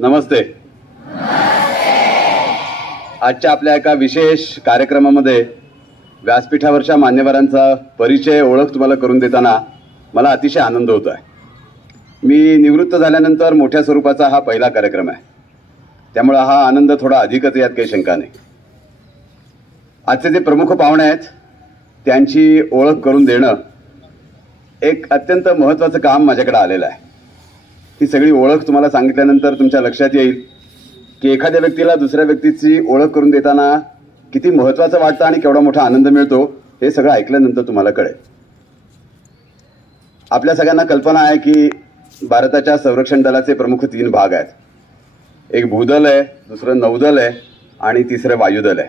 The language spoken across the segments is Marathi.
नमस्ते. आजच्या आपल्या एका विशेष कार्यक्रमामध्ये व्यासपीठावरच्या मान्यवरांचा परिचय ओळख तुम्हाला करून देताना मला अतिशय आनंद होतो आहे. मी निवृत्त झाल्यानंतर मोठ्या स्वरूपाचा हा पहिला कार्यक्रम आहे, त्यामुळे हा आनंद थोडा अधिकच, यात काही शंका नाही. आजचे जे प्रमुख पाहुणे आहेत त्यांची ओळख करून देणं एक अत्यंत महत्त्वाचं काम माझ्याकडे आलेलं आहे. ही सगळी ओळख तुम्हाला सांगितल्यानंतर तुमच्या लक्षात येईल की एखाद्या व्यक्तीला दुसऱ्या व्यक्तीची ओळख करून देताना किती महत्त्वाचं वाटतं आणि केवढा मोठा आनंद मिळतो हे सगळं ऐकल्यानंतर तुम्हाला कळेल. आपल्या सगळ्यांना कल्पना आहे की भारताच्या संरक्षण दलाचे प्रमुख 3 भाग आहेत. एक भूदल आहे, दुसरं नौदल आहे आणि तिसरं वायुदल आहे.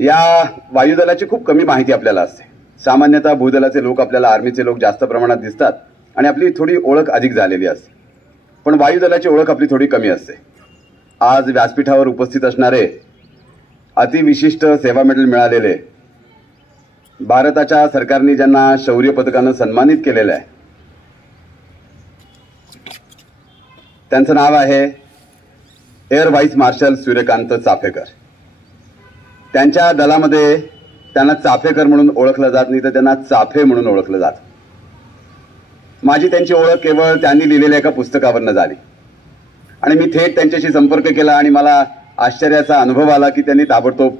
या वायुदलाची खूप कमी माहिती आपल्याला असते. सामान्यतः भूदलाचे लोक आपल्याला आर्मीचे लोक जास्त प्रमाणात दिसतात आणि आपली थोडी ओळख अधिक झालेली असते, पण वायुदलाची ओळख आपली थोडी कमी असते. आज व्यासपीठावर उपस्थित असणारे अतिविशिष्ट सेवा मेडल मिळालेले, भारताच्या सरकारने ज्यांना शौर्य पदकानं सन्मानित केलेलं आहे, त्यांचं नाव आहे air vice marshal Suryakant Chaphekar. त्यांच्या दलामध्ये त्यांना चाफेकर म्हणून ओळखलं जात नाही, तर त्यांना चाफे म्हणून ओळखलं जात. माझी त्यांची ओळख केवळ त्यांनी लिहिलेल्या एका पुस्तकावरनं झाली आणि मी थेट त्यांच्याशी संपर्क केला आणि मला आश्चर्याचा अनुभव आला की त्यांनी ताबडतोब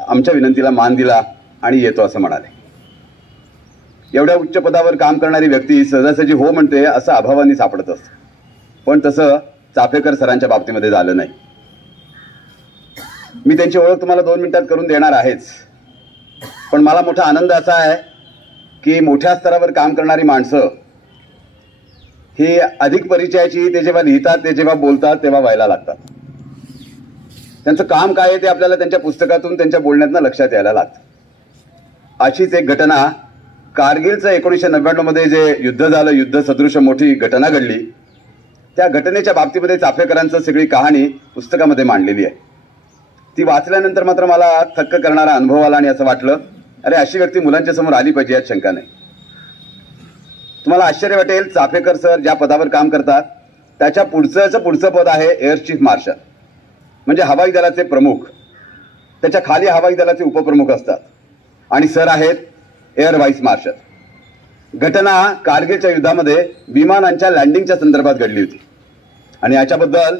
आमच्या विनंतीला मान दिला आणि येतो असं म्हणाले. एवढ्या उच्च पदावर काम करणारी व्यक्ती सहजासहजी हो म्हणते असं अभावाने सापडत असतं, पण तसं चाफेकर सरांच्या बाबतीमध्ये झालं नाही. मी त्यांची ओळख तुम्हाला 2 मिनिटात करून देणार आहेच, पण मला मोठा आनंद असा आहे की मोठ्या स्तरावर काम करणारी माणसं ही अधिक परिचयाची ते जेव्हा लिहितात, ते जेव्हा बोलतात तेव्हा व्हायला लागतात. त्यांचं काम काय आहे ते आपल्याला त्यांच्या पुस्तकातून, त्यांच्या बोलण्यातनं लक्षात यायला लागतं. अशीच एक घटना कारगिलचं 1999 मध्ये जे युद्ध झालं, युद्ध सदृश मोठी घटना घडली, त्या घटनेच्या बाबतीमध्ये चाफेकरांचं सगळी कहाणी पुस्तकामध्ये मांडलेली आहे. ती वाचल्यानंतर मात्र मला थक्क करणारा अनुभव आला आणि असं वाटलं, अरे अशी व्यक्ती मुलांच्या समोर आली पाहिजे, यात शंका नाही. तुम्हाला आश्चर्य वाटेल, चाफेकर सर ज्या पदावर काम करतात त्याच्या पुढचं पद आहे एअर चीफ मार्शल, म्हणजे हवाई दलाचे प्रमुख. त्याच्या खाली हवाई दलाचे उपप्रमुख असतात आणि सर आहेत एअर व्हाईस मार्शल. घटना कारगिलच्या युद्धामध्ये विमानांच्या लँडिंगच्या संदर्भात घडली होती आणि याच्याबद्दल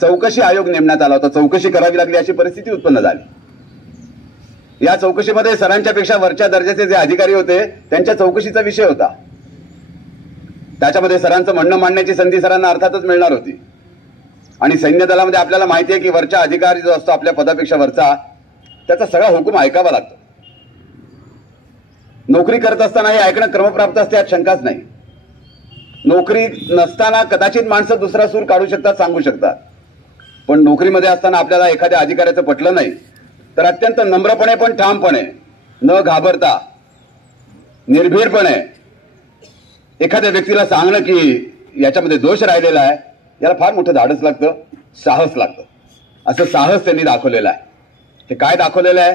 चौकशी आयोग नेमण्यात आला होता. चौकशी करावी लागली अशी परिस्थिती उत्पन्न झाली. या चौकशीमध्ये सरांच्या पेक्षा वरच्या दर्जाचे जे अधिकारी होते त्यांच्या चौकशीचा विषय होता. त्याच्यामध्ये सरांचं म्हणणं मांडण्याची संधी सरांना अर्थातच मिळणार होती आणि सैन्य दलामध्ये आपल्याला माहिती आहे की वरचा अधिकारी जो असतो आपल्या पदापेक्षा वरचा, त्याचा सगळा हुकूम ऐकावा लागतो. नोकरी करत असताना हे ऐकणं क्रमप्राप्त असते, यात शंकाच नाही. नोकरी नसताना कदाचित माणसं दुसरा सूर काढू शकतात, सांगू शकतात, पण नोकरीमध्ये असताना आपल्याला एखाद्या अधिकाऱ्याचं पटलं नाही तर अत्यंत नम्रपणे पण ठामपणे, न घाबरता, निर्भीडपणे एखाद्या व्यक्तीला सांगणं की याच्यामध्ये दोष राहिलेला आहे, याला फार मोठं धाडस लागतं, साहस लागतं. असं साहस त्यांनी दाखवलेलं आहे. हे काय दाखवलेलं आहे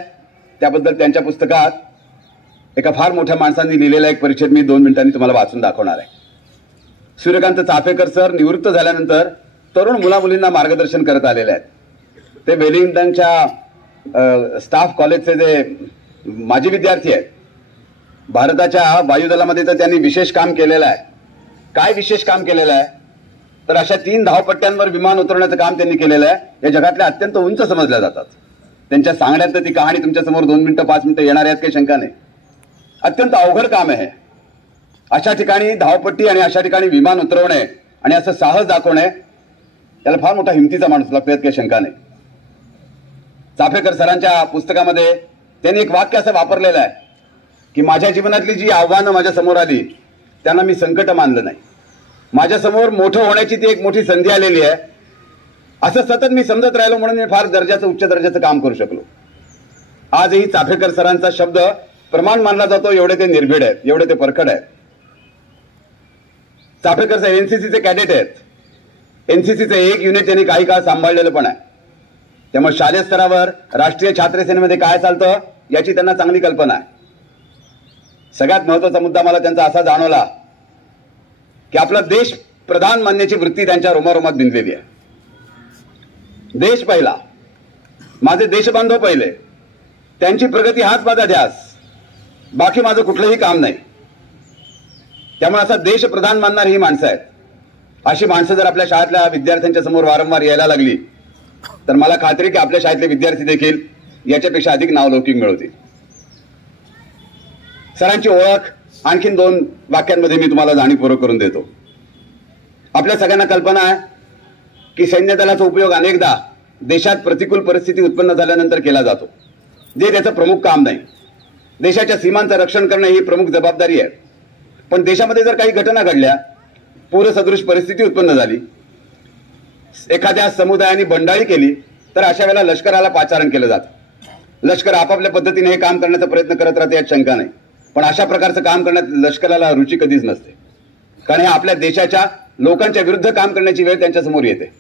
त्याबद्दल त्यांच्या पुस्तकात एका फार मोठ्या माणसांनी लिहिलेला एक परिच्छेद मी 2 मिनिटांनी तुम्हाला वाचून दाखवणार आहे. सूर्यकांत चाफेकर सर निवृत्त झाल्यानंतर तरुण मुलामुलींना मार्गदर्शन करत आलेले आहेत. ते वेलिंग्टनच्या स्टाफ कॉलेजचे जे माजी विद्यार्थी आहेत. भारताच्या वायुदलामध्ये तर त्यांनी विशेष काम केलेलं आहे. काय विशेष काम केलेलं आहे तर अशा 3 धावपट्ट्यांवर विमान उतरवण्याचं काम त्यांनी केलेलं आहे. या जगातल्या अत्यंत उंच समजल्या जातात. त्यांच्या सांगण्यात ती कहाणी तुमच्यासमोर 2 मिनिटं 5 मिनिटं येणार आहेत, काही शंका नाही. अत्यंत अवघड काम आहे. अशा ठिकाणी धावपट्टी आणि अशा ठिकाणी विमान उतरवणे आणि असं साहस दाखवणे, त्याला फार मोठा हिमतीचा माणूस लागतो, यात काही शंका नाही. चाफेकर सरांच्या पुस्तकामध्ये त्यांनी एक वाक्य असं वापरलेलं आहे की माझ्या जीवनातली जी आव्हानं माझ्या समोर आली त्यांना मी संकट मानलं नाही. माझ्यासमोर मोठं होण्याची ती एक मोठी संधी आलेली आहे, असं सतत मी समजत राहिलो म्हणून मी फार उच्च दर्जाचं काम करू शकलो. आजही चाफेकर सरांचा शब्द प्रमाण मानला जातो, एवढे ते निर्भीड आहेत, एवढे ते परखड आहेत. चाफेकर सर एनसीसीचे कॅडेट आहेत. एनसीसीचे एक युनिट त्यांनी काही काळ सांभाळलेलं पण आहे. त्यामुळे शालेय स्तरावर राष्ट्रीय छात्र सेनेमध्ये काय चालतं याची त्यांना चांगली कल्पना आहे. सगळ्यात महत्वाचा मुद्दा मला त्यांचा असा जाणवला की आपला देश प्रधान मानण्याची वृत्ती त्यांच्या रोमारोमात भिनलेली आहे. देश पहिला, माझे देशबांधव पहिले, त्यांची प्रगती हाच माझा ध्यास, बाकी माझं कुठलंही काम नाही. त्यामुळे असा देश प्रधान मानणारी ही माणसं आहेत. अशी माणसं जर आपल्या शाळेतल्या विद्यार्थ्यांच्या समोर वारंवार यायला लागली तर मला खात्री की आपल्या शाळेतले विद्यार्थी देखील याच्यापेक्षा अधिक नावलौकिक मिळवतील. सरांची ओळख आणखीन 2 वाक्यांमध्ये मी तुम्हाला जाणीवपूर्वक करून देतो. आपल्या सगळ्यांना कल्पना आहे की सैन्य दलाचा उपयोग अनेकदा देशात प्रतिकूल परिस्थिती उत्पन्न झाल्यानंतर केला जातो, जे त्याचं प्रमुख काम नाही. देशाच्या सीमांचं रक्षण करणे ही प्रमुख जबाबदारी आहे. पण देशामध्ये जर काही घटना घडल्या, पूरसदृश परिस्थिती उत्पन्न झाली, एखाद्या समुदायाने बंडाळी केली, तर अशा वेळेला लष्कराला पाचारण केलं जातं. लष्कर आपापल्या पद्धतीने हे काम करण्याचा प्रयत्न करत राहते यात शंका नाही. पण अशा प्रकारचं काम करण्यात लष्कराला रुची कधीच नसते, कारण हे आपल्या देशाच्या लोकांच्या विरुद्ध काम करण्याची वेळ त्यांच्यासमोर येते.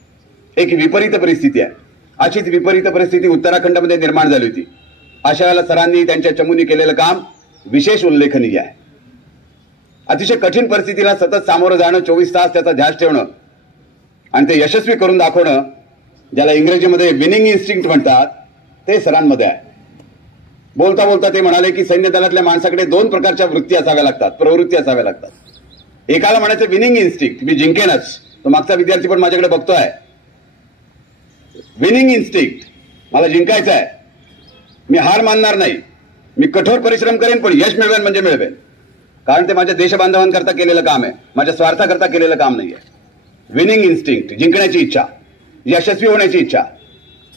एक विपरीत परिस्थिती आहे. अशीच विपरीत परिस्थिती उत्तराखंडमध्ये निर्माण झाली होती. अशा वेळेला सरांनी त्यांच्या चमूंनी केलेलं काम विशेष उल्लेखनीय आहे. अतिशय कठीण परिस्थितीला सतत सामोरं जाणं, 24 तास त्याचा ध्यास ठेवणं आणि ते यशस्वी करून दाखवणं, ज्याला इंग्रजीमध्ये विनिंग इन्स्टिंक्ट म्हणतात, ते सरांमध्ये आहे. बोलता बोलता ते म्हणाले की सैन्य दलातल्या माणसाकडे 2 प्रकारच्या वृत्ती असाव्या लागतात, प्रवृत्ती असाव्या लागतात. एकाला म्हणायचं विनिंग इन्स्टिंक्ट, मी जिंकेनच. तो मागचा विद्यार्थी पण माझ्याकडे बघतोय. विनिंग इन्स्टिंक्ट, मला जिंकायचं आहे, मी हार मानणार नाही, मी कठोर परिश्रम करेन, पण यश मिळवेन म्हणजे मिळवेन, कारण ते माझ्या देशबांधवांकरता केलेलं काम आहे, माझ्या स्वार्थाकरता केलेलं काम नाहीये. विनिंग इन्स्टिंक्ट, जिंकण्याची इच्छा, यशस्वी होण्याची इच्छा,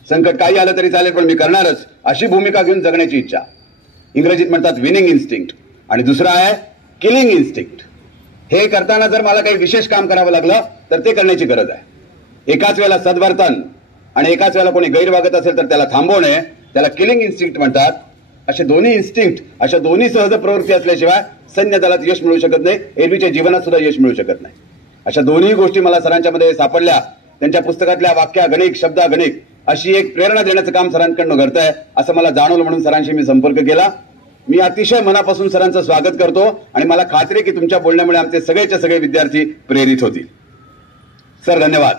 संकट काही आलं तरी चालेल पण मी करणारच अशी भूमिका घेऊन जगण्याची इच्छा, इंग्रजीत म्हणतात विनिंग इन्स्टिंक्ट. आणि दुसरा आहे किलिंग इन्स्टिंक्ट. हे करताना जर मला काही विशेष काम करावं लागलं तर ते करण्याची गरज आहे. एकाच वेळेला सद्वर्तन आणि एकाच वेळेला कोणी गैरवागत असेल तर त्याला थांबवणे, त्याला किलिंग इन्स्टिंक्ट म्हणतात. असे दोन्ही इन्स्टिंक्ट, अशा दोन्ही सहज प्रवृत्ती असल्याशिवाय सैन्य दलात यश मिळू शकत नाही, एरवीच्या जीवनात सुद्धा यश मिळू शकत नाही. अशा दोन्ही गोष्टी मला सरांच्या मध्ये सापडल्या. त्यांच्या पुस्तकातल्या वाक्यागणिक, शब्दागणिक अशी एक प्रेरणा देण्याचं काम सरांकडनं घडतंय असं मला जाणवलं, म्हणून सरांशी मी संपर्क केला. मी अतिशय मनापासून सरांचं स्वागत करतो आणि मला खात्री आहे की तुमच्या बोलण्यामुळे आमचे सगळेचे सगळे विद्यार्थी प्रेरित होतील. सर धन्यवाद.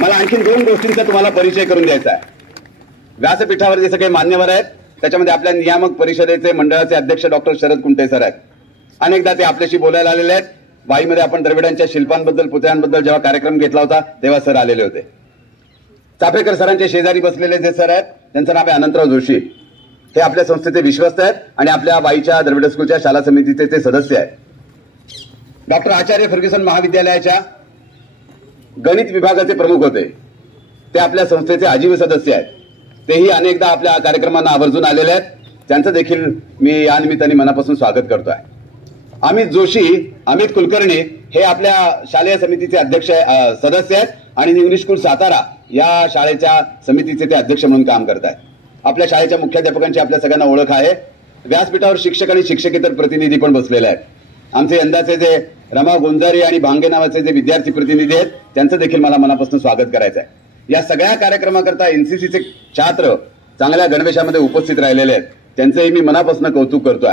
मला आणखीन 2 गोष्टींचा तुम्हाला परिचय करून द्यायचा आहे. व्यासपीठावर जे सगळे मान्यवर आहेत त्याच्यामध्ये आपल्या नियामक परिषदेचे मंडळाचे अध्यक्ष डॉक्टर शरद कुंटे सर आहेत. अनेकदा ते आपल्याशी बोलायला आलेले आहेत. वाईमध्ये आपण द्रविडांच्या शिल्पांबद्दल, पुतळ्यांबद्दल जेव्हा कार्यक्रम घेतला होता तेव्हा सर आलेले होते. चाफेकर सरांच्या शेजारी बसलेले जे सर आहेत त्यांचं नाव आहे अनंतराव जोशी. हे आपल्या संस्थेचे विश्वस्त आहेत आणि आपल्या वाईच्या द्रविड स्कूलच्या शाला समितीचे ते सदस्य आहेत. डॉक्टर आचार्य फर्ग्युसन महाविद्यालयाच्या गणित विभागाचे प्रमुख होते. ते आपल्या संस्थेचे आजीव सदस्य आहेत. तेही अनेकदा आपल्या कार्यक्रमांना आवर्जून आलेले आहेत. त्यांचं देखील मी या निमित्ताने मनापासून स्वागत करतोय. अमित जोशी, अमित कुलकर्णी हे आपल्या शालेय समितीचे अध्यक्ष सदस्य आहेत आणि इंग्लिश स्कूल सातारा या शाळेच्या समितीचे ते अध्यक्ष म्हणून काम करत आहेत. आपल्या शाळेच्या मुख्याध्यापकांची आपल्या सगळ्यांना ओळख आहे. व्यासपीठावर शिक्षक आणि शिक्षकेतर प्रतिनिधी पण बसलेले आहेत. आमचे यंदाचे जे रमा गोंजारी आणि भांगे नावाचे जे विद्यार्थी प्रतिनिधी आहेत त्यांचं देखील मला मनापासून स्वागत करायचं आहे. या सगळ्या कार्यक्रमाकरता एनसीसीचे छात्र चांगल्या गणवेशामध्ये उपस्थित राहिलेले आहेत. त्यांचंही मी मनापासून कौतुक करतोय.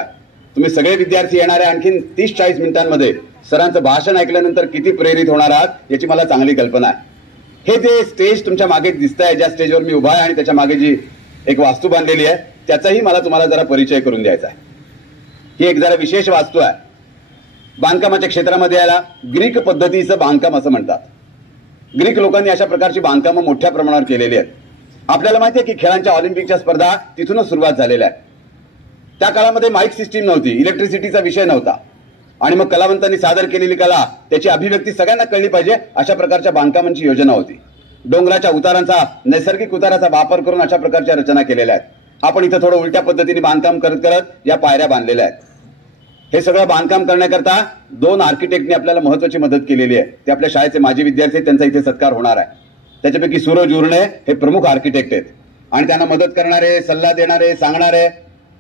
तुम्ही सगळे विद्यार्थी येणाऱ्या आणखीन 30-40 मिनिटांमध्ये सरांचं भाषण ऐकल्यानंतर किती प्रेरित होणार आहात याची मला चांगली कल्पना आहे. हे जे स्टेज तुमच्या मागे दिसत आहे, ज्या स्टेजवर मी उभा आहे आणि त्याच्या मागे जी एक वास्तू बांधलेली आहे त्याचाही मला तुम्हाला जरा परिचय करून द्यायचा आहे. ही एक जरा विशेष वास्तू आहे. बांधकामाच्या क्षेत्रामध्ये याला ग्रीक पद्धतीचं बांधकाम असं म्हणतात. ग्रीक लोकांनी अशा प्रकारची बांधकामं मोठ्या प्रमाणावर केलेली आहेत. आपल्याला माहिती आहे की खेळांच्या ऑलिम्पिकच्या स्पर्धा तिथूनच सुरुवात झालेल्या आहेत. त्या काळामध्ये माईक सिस्टीम नव्हती, इलेक्ट्रिसिटीचा विषय नव्हता आणि मग कलावंतांनी सादर केलेली कला, त्याची अभिव्यक्ती सगळ्यांना कळली पाहिजे अशा प्रकारच्या बांधकामांची योजना होती. डोंगराच्या उतारांचा, नैसर्गिक उताराचा वापर करून अशा प्रकारच्या रचना केलेल्या आहेत. आपण इथं थोडं उलट्या पद्धतीने बांधकाम करत करत या पायऱ्या बांधलेल्या आहेत. हे सगळं बांधकाम करण्याकरता 2 आर्किटेक्टनी आपल्याला महत्वाची मदत केलेली आहे. ते आपल्या शाळेचे माजी विद्यार्थी आहेत, त्यांचा इथे सत्कार होणार आहे. त्याच्यापैकी सूरज उरणे हे प्रमुख आर्किटेक्ट आहेत आणि त्यांना मदत करणारे, सल्ला देणारे, सांगणारे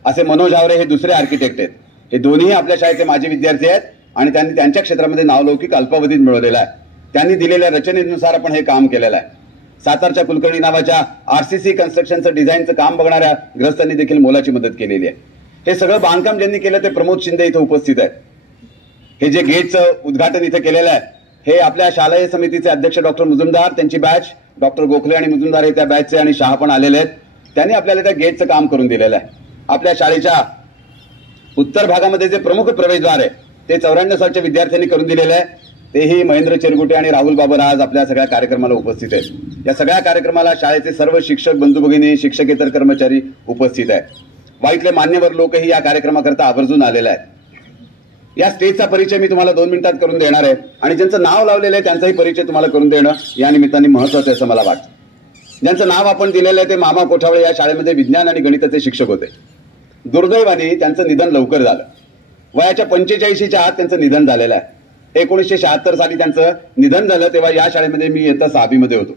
असे मनोज आवरे हे दुसरे आर्किटेक्ट आहेत. हे दोन्ही आपल्या शाळेचे माजी विद्यार्थी आहेत आणि त्यांनी त्यांच्या क्षेत्रामध्ये नावलौकिक अल्पावधीत मिळवलेला आहे. त्यांनी दिलेल्या रचनेनुसार आपण हे काम केलेलं आहे. सातारच्या कुलकर्णी नावाच्या आरसीसी कन्स्ट्रक्शनचं डिझाईनचं काम बघणाऱ्या ग्रस्तांनी देखील मोलाची मदत केलेली आहे. हे सगळं बांधकाम ज्यांनी केलं ते प्रमोद शिंदे इथे उपस्थित आहेत. हे जे गेटचं उद्घाटन इथे केलेलं आहे हे आपल्या शालेय समितीचे अध्यक्ष डॉक्टर मुजुमदार, त्यांची बॅच डॉक्टर गोखले आणि मुजुमदार हे त्या बॅचचे आणि शहा पण आलेले आहेत. त्यांनी आपल्याला त्या गेटचं काम करून दिलेलं आहे. आपल्या शाळेच्या उत्तर भागामध्ये जे प्रमुख प्रवेशद्वार आहे ते 94 सालच्या विद्यार्थ्यांनी करून दिलेलं आहे. तेही महेंद्र चिरगुटे आणि राहुल बाबर आज आपल्या सगळ्या कार्यक्रमाला उपस्थित आहेत. या सगळ्या कार्यक्रमाला शाळेचे सर्व शिक्षक बंधू भगिनी, शिक्षकेतर कर्मचारी उपस्थित आहेत. वाईतले मान्यवर लोकही या कार्यक्रमाकरता आवर्जून आलेले आहेत. या स्टेजचा परिचय मी तुम्हाला 2 मिनिटात करून देणार आहे आणि ज्यांचं नाव लावलेलं आहे त्यांचाही परिचय तुम्हाला करून देणं या निमित्ताने महत्वाचं आहे असं मला वाटतं. ज्यांचं नाव आपण दिलेलं आहे ते मामा कोठावळे या शाळेमध्ये विज्ञान आणि गणिताचे शिक्षक होते. दुर्दैवाने त्यांचं निधन लवकर झालं. वयाच्या 45च्या आत त्यांचं निधन झालेलं आहे. 1976 साली त्यांचं निधन झालं तेव्हा या शाळेमध्ये मी इयत्ता 6वी मध्ये होतो.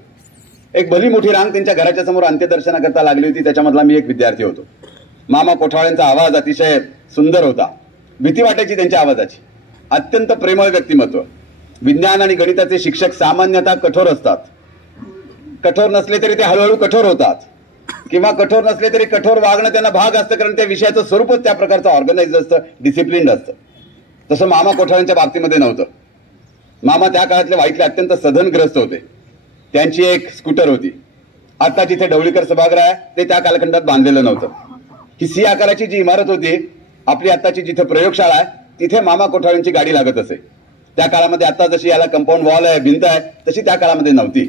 एक भली मोठी रांग त्यांच्या घराच्या समोर अंत्यदर्शनाकरता लागली होती. त्याच्यामधला मी एक विद्यार्थी होतो. मामा कोठावळेंचा आवाज अतिशय सुंदर होता. भीती वाटायची त्यांच्या आवाजाची. अत्यंत प्रेमळ व्यक्तिमत्व. विज्ञान आणि गणिताचे शिक्षक सामान्यतः कठोर असतात. कठोर नसले तरी ते हळूहळू कठोर होतात किंवा कठोर नसले तरी कठोर वागणं त्यांना भाग असतं, कारण त्या विषयाचं स्वरूपच त्या प्रकारचं ऑर्गनाइज असतं, डिसिप्लिन्ड असतं. तसं मामा कोठावळेंच्या बाबतीमध्ये नव्हतं. मामा त्या काळातले वाईटले अत्यंत सधनग्रस्त होते. त्यांची एक स्कूटर होती. आता जिथे ढवळीकर सभागृह आहे ते त्या कालखंडात बांधलेलं नव्हतं. ही सी आकाराची जी इमारत होती आपली आत्ताची जिथे प्रयोगशाळा आहे तिथे मामा कोठावळेंची गाडी लागत असे. त्या काळामध्ये आता जशी याला कंपाऊंड वॉल आहे, भिंत आहे, तशी त्या काळामध्ये नव्हती.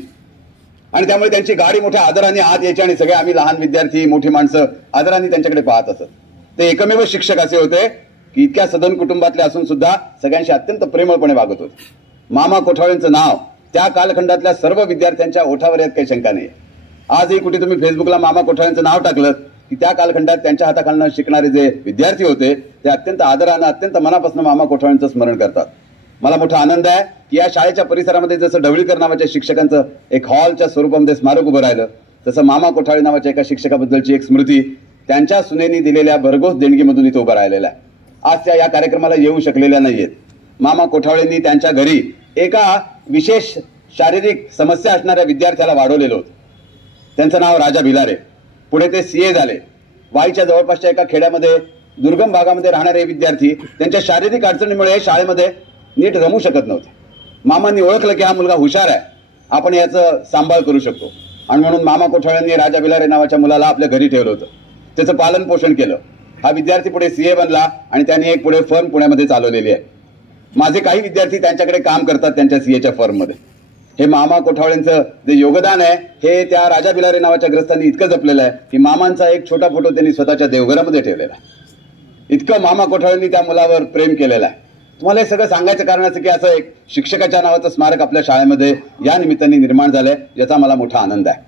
आणि त्यामुळे त्यांची गाडी मोठ्या आदराने आत यायची आणि सगळे आम्ही लहान विद्यार्थी, मोठी माणसं आदराने त्यांच्याकडे पाहत असत. ते एकमेव शिक्षक असे होते की इतक्या सदन कुटुंबातले असून सुद्धा सगळ्यांशी अत्यंत प्रेमळपणे वागत होते. मामा कोठावळेंचं नाव त्या कालखंडातल्या सर्व विद्यार्थ्यांच्या ओठावर यात काही शंका नाही. आजही कुठे तुम्ही फेसबुकला मामा कोठावळेंचं नाव टाकलं की त्या कालखंडात त्यांच्या हाताखालनं शिकणारे जे विद्यार्थी होते ते अत्यंत आदरानं, अत्यंत मनापासून मामा कोठावळेंचं स्मरण करतात. मला मोठा आनंद आहे की या शाळेच्या परिसरामध्ये जसं ढवळीकर नावाच्या शिक्षकांचं एक हॉलच्या स्वरूपामध्ये स्मारक उभं राहिलं, तसं मामा कोठावळे नावाच्या एका शिक्षकाबद्दलची एक स्मृती त्यांच्या सुनेनी दिलेल्या भरघोस देणगीमधून इथं उभं राहिलेला आहे. आज त्या या कार्यक्रमाला येऊ शकलेल्या नाहीयेत. मामा कोठावळेंनी त्यांच्या घरी एका विशेष शारीरिक समस्या असणाऱ्या विद्यार्थ्याला वाढवलेलं होतं. त्यांचं नाव राजा भिलारे. पुढे ते सीए झाले. वाईच्या जवळपासच्या एका खेड्यामध्ये दुर्गम भागामध्ये राहणारे विद्यार्थी त्यांच्या शारीरिक अडचणीमुळे शाळेमध्ये नीट रमू शकत नव्हते. मामांनी ओळखलं की हा मुलगा हुशार आहे, आपण याचं सांभाळ करू शकतो, आणि म्हणून मामा कोठावळेंनी राजा भिलारे नावाच्या मुलाला आपल्या घरी ठेवलं होतं. त्याचं पालन पोषण केलं. हा विद्यार्थी पुढे सीए बनला आणि त्यांनी एक पुढे फर्म पुण्यामध्ये चालवलेली आहे. माझे काही विद्यार्थी त्यांच्याकडे काम करतात त्यांच्या सीएच्या फर्ममध्ये. हे मामा कोठावळेंचं जे योगदान आहे हे त्या राजा भिलारे नावाच्या ग्रस्तांनी इतकं जपलेलं आहे की मामांचा एक छोटा फोटो त्यांनी स्वतःच्या देवघरामध्ये ठेवलेला आहे. इतकं मामा कोठावळेंनी त्या मुलावर प्रेम केलेलं आहे. तुम्हाला हे सगळं सांगायचं कारण असं की असं एक शिक्षकाच्या नावाचं स्मारक आपल्या शाळेमध्ये या निमित्ताने निर्माण झालंय, याचा मला मोठा आनंद आहे.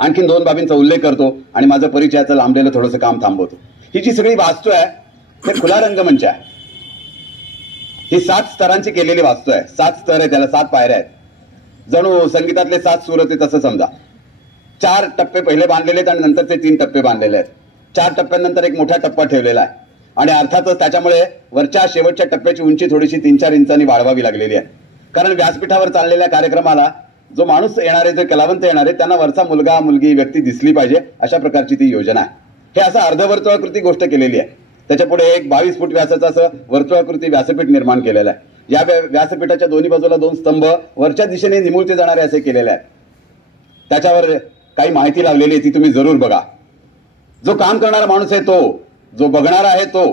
आणखीन 2 बाबींचा उल्लेख करतो आणि माझं परिचयाचं लांबलेलं थोडंसं काम थांबवतो. ही जी सगळी वास्तू आहे हे खुला रंगमंच आहे. ही 7 स्तरांची केलेली वास्तू आहे. 7 स्तर आहे, त्याला 7 पायऱ्या आहेत. जणू संगीतातले 7 सूर होते तसं समजा. 4 टप्पे पहिले बांधलेले आहेत आणि नंतरचे 3 टप्पे बांधलेले आहेत. 4 टप्प्यांनंतर एक मोठा टप्पा ठेवलेला आहे आणि अर्थातच त्याच्यामुळे वरच्या शेवटच्या टप्प्याची उंची थोडीशी 3-4 इंचांनी वाढवावी लागलेली आहे. कारण व्यासपीठावर चाललेल्या कार्यक्रमाला जो माणूस येणारे, जे कलावंत येणारे, त्यांना वरचा मुलगा मुलगी व्यक्ती दिसली पाहिजे अशा प्रकारची ती योजना आहे. हे असं अर्धवर्तुळाकृती गोष्ट केलेली आहे. त्याच्या पुढे एक 22 फूट व्यासाचं असं वर्तुळाकृती व्यासपीठ निर्माण केलेलं आहे. या व्यासपीठाच्या दोन्ही बाजूला 2 स्तंभ वरच्या दिशेने निमुळते जाणारे असे केलेले आहेत. त्याच्यावर काही माहिती लावलेली आहे, ती तुम्ही जरूर बघा. जो काम करणारा माणूस आहे तो, जो बघणारा आहे तो,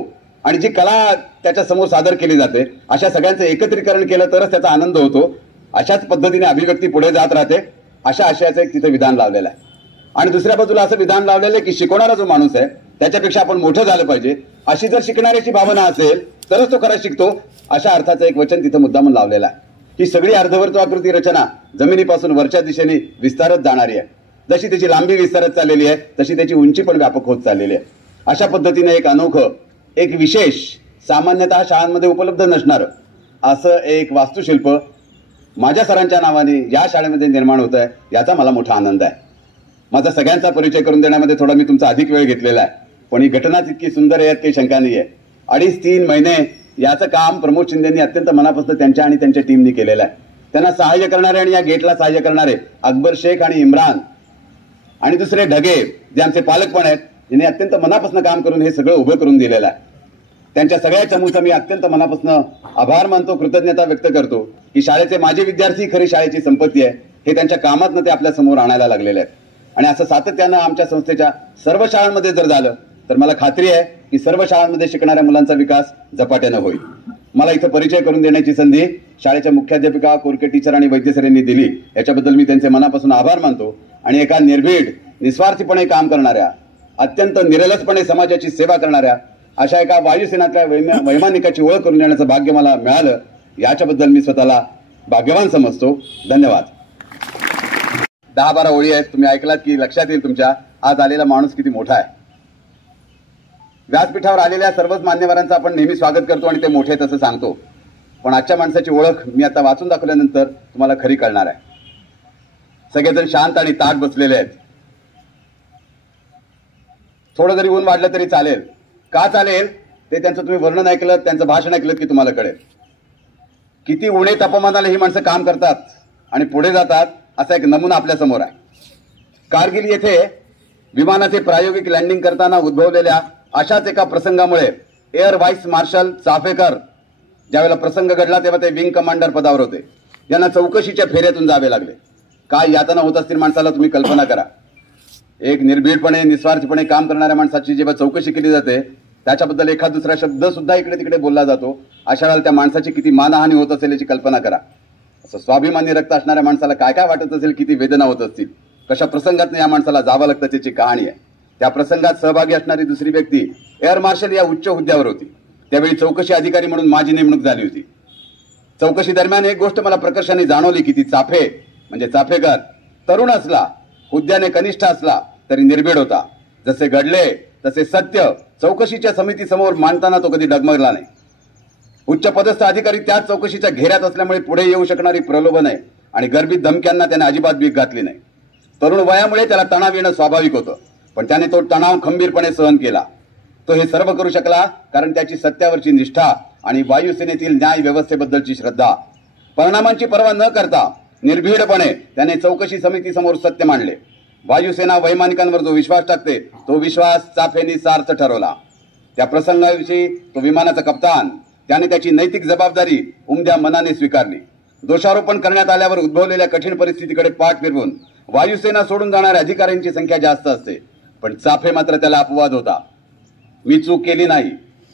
आणि जी कला त्याच्या समोर सादर केली जाते, अशा सगळ्यांचं एकत्रीकरण केलं तरच त्याचा आनंद होतो. अशाच पद्धतीने अभिव्यक्ती पुढे जात राहते, अशा आशयाचं एक तिथे विधान लावलेलं आहे. आणि दुसऱ्या बाजूला असं विधान लावलेलं आहे की शिकवणारा जो माणूस आहे त्याच्यापेक्षा आपण मोठं झालं पाहिजे, अशी जर शिकणाऱ्याची भावना असेल तरच तो खरा शिकतो, अशा अर्थाचं एक वचन तिथं मुद्दामून लावलेलं आहे. ही सगळी अर्धवर्तुळाकृती रचना जमिनीपासून वरच्या दिशेने विस्तारत जाणारी आहे. जशी त्याची लांबी विस्तारत चाललेली आहे तशी त्याची उंची पण व्यापक होत चाललेली आहे. अशा पद्धतीने एक अनोखं, एक विशेष, सामान्यतः शाळांमध्ये उपलब्ध नसणारं असं एक वास्तुशिल्प माझ्या सरांच्या नावाने या शाळेमध्ये निर्माण होत आहे, याचा मला मोठा आनंद आहे. माझा सगळ्यांचा परिचय करून देण्यामध्ये थोडा मी तुमचा अधिक वेळ घेतलेला आहे, पण ही घटनाच इतकी सुंदर आहे यात काही शंका नाही आहे. 2.5-3 महिने याचं काम प्रमोद शिंदेंनी अत्यंत मनापासून त्यांच्या आणि त्यांच्या टीमनी केलेलं आहे. त्यांना सहाय्य करणारे आणि या गेटला सहाय्य करणारे अकबर शेख आणि इम्रान आणि दुसरे ढगे जे आमचे पालक पण आहेत, यांनी अत्यंत मनापासून काम करून हे सगळं उभं करून दिलेलं आहे. त्यांच्या सगळ्या चमूचा मी अत्यंत मनापासून आभार मानतो, कृतज्ञता व्यक्त करतो की शाळेचे माझे विद्यार्थी खरी शाळेची संपत्ती आहे हे त्यांच्या कामातनं ते आपल्या समोर आणायला लागलेले आहेत. आणि असं सातत्यानं आमच्या संस्थेच्या सर्व शाळांमध्ये जर झालं तर मला खात्री आहे की सर्व शाळांमध्ये शिकणाऱ्या मुलांचा विकास झपाट्यानं होईल. मला इथं परिचय करून देण्याची संधी शाळेच्या मुख्याध्यापिका, कोरके टीचर आणि वैद्य सरांनी दिली, याच्याबद्दल मी त्यांचे मनापासून आभार मानतो. आणि एका निर्भीड, निस्वार्थीपणे काम करणाऱ्या, अत्यंत निरलसपणे समाजाची सेवा करणाऱ्या अशा एका वायुसेनातल्या वैमानिकाची ओळख करून देण्याचं भाग्य मला मिळालं, याच्याबद्दल मी स्वतःला भाग्यवान समजतो. धन्यवाद. 10-12 ओळी आहेत, तुम्ही ऐकलात की लक्षात येईल तुमच्या आज आलेला माणूस किती मोठा आहे. व्यासपीठावर आलेल्या सर्वच मान्यवरांचं आपण नेहमी स्वागत करतो आणि ते मोठे तसं सांगतो, पण आजच्या माणसाची ओळख मी आता वाचून दाखवल्यानंतर तुम्हाला खरी कळणार आहे. सगळेजण शांत आणि ताठ बसलेले आहेत. थोडं जरी ऊन वाढलं तरी चालेल. का चालेल ते त्यांचं तुम्ही वर्णन ऐकलं, त्यांचं भाषण ऐकलं की तुम्हाला कळेल. किती उणे तापमानाला ही माणसं काम करतात आणि पुढे जातात असा एक नमुना आपल्या समोर आहे. कारगिल येथे विमानाचे प्रायोगिक लँडिंग करताना उद्भवलेल्या अशाच एका प्रसंगामुळे एअर व्हाईस मार्शल चाफेकर ज्यावेळेला प्रसंग घडला तेव्हा ते विंग कमांडर पदावर होते. यांना चौकशीच्या फेऱ्यातून जावे लागले. काय यातना होत असतील माणसाला तुम्ही कल्पना करा. एक निर्भीडपणे, निस्वार्थीपणे काम करणाऱ्या माणसाची जेव्हा चौकशी केली जाते त्याच्याबद्दल एखाद दुसरा शब्द सुद्धा इकडे तिकडे बोलला जातो, अशा वेळेला त्या माणसाची किती मानहानी होत असेल याची कल्पना करा. असं स्वाभिमानी रक्त असणाऱ्या माणसाला काय काय वाटत असेल, किती वेदना होत असतील, कशा प्रसंगात या माणसाला जावं लागतं त्याची कहाणी आहे. त्या प्रसंगात सहभागी असणारी दुसरी व्यक्ती एअर मार्शल या उच्च हुद्द्यावर होती. त्यावेळी चौकशी अधिकारी म्हणून माझी नेमणूक झाली होती. चौकशी दरम्यान एक गोष्ट मला प्रकर्षाने जाणवली की ती चाफे म्हणजे चाफेकर तरुण असला, हुद्द्याने कनिष्ठ असला तरी निर्भीड होता. जसे घडले तसे सत्य चौकशीच्या समितीसमोर मांडताना तो कधी डगमगला नाही. उच्च पदस्थ अधिकारी त्याच चौकशीच्या घेऱ्यात असल्यामुळे पुढे येऊ शकणारी प्रलोभने आणि गर्भित धमक्यांना त्याने अजिबात भीक घातली नाही. तरुण वयामुळे त्याला तणाव येणं स्वाभाविक होतं, पण त्याने तो तणाव खंबीरपणे सहन केला. तो हे सर्व करू शकला कारण त्याची सत्यावरची निष्ठा आणि वायुसेनेतील न्याय व्यवस्थेबद्दलची श्रद्धा. परिणामांची पर्वा न करता निर्भीडपणे त्याने चौकशी समितीसमोर सत्य मांडले. वायुसेना वैमानिकांवर जो विश्वास टाकते तो विश्वास चाफेनी सार्थ ठरवला. त्या प्रसंगाविषयी तो विमानाचा कप्तान, त्याने त्याची नैतिक जबाबदारी उमद्या मनाने स्वीकारली. दोषारोपण करण्यात आल्यावर उद्भवलेल्या कठीण परिस्थितीकडे पाठ फिरवून वायुसेना सोडून जाणाऱ्या अधिकाऱ्यांची संख्या जास्त असते, पण चाफे मात्र त्याला अपवाद होता. मी चूक केली नाही,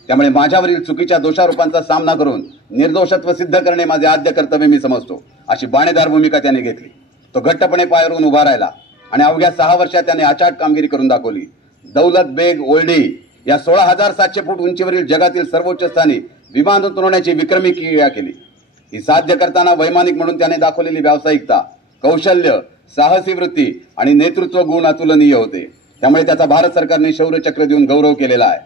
त्यामुळे माझ्यावरील चुकीच्या दोषारोपांचा सामना करून निर्दोषत्व सिद्ध करणे माझे आद्य कर्तव्य मी समजतो, अशी बाणेदार भूमिका त्याने घेतली. तो घट्टपणे पायावरून उभा राहिला आणि अवघ्या 6 वर्षात त्याने अचाट कामगिरी करून दाखवली. दौलत बेग ओल्डी या 16,700 फूट उंचीवरील जगातील सर्वोच्च स्थानी विमान उतरवण्याची विक्रमी क्रिया केली. ही साध्य करताना वैमानिक म्हणून त्याने दाखवलेली व्यावसायिकता, कौशल्य, साहसी वृत्ती आणि नेतृत्व गुण अतुलनीय होते. त्यामुळे त्याचा भारत सरकारने शौर्य चक्र देऊन गौरव केलेला आहे.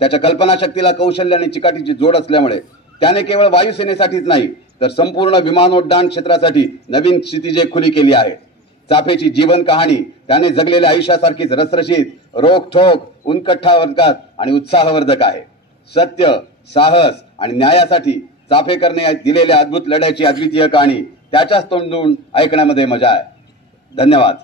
त्याच्या कल्पनाशक्तीला कौशल्य आणि चिकाटीची जोड असल्यामुळे त्याने केवळ वायुसेनेसाठीच नाही तर संपूर्ण विमानोड्डाण क्षेत्रासाठी नवीन क्षितिजे खुली केली आहे. चाफेची जीवन कहाणी त्याने जगलेल्या आयुष्यासारखीच रसरशीत, रोखठोक, उत्कंठावर्धक आणि उत्साहवर्धक आहे. सत्य, साहस आणि न्यायासाठी चाफेकरने दिलेल्या अद्भुत लढ्याची अद्वितीय कहाणी त्याच्याच तोंडून ऐकण्यामध्ये मजा आहे. धन्यवाद.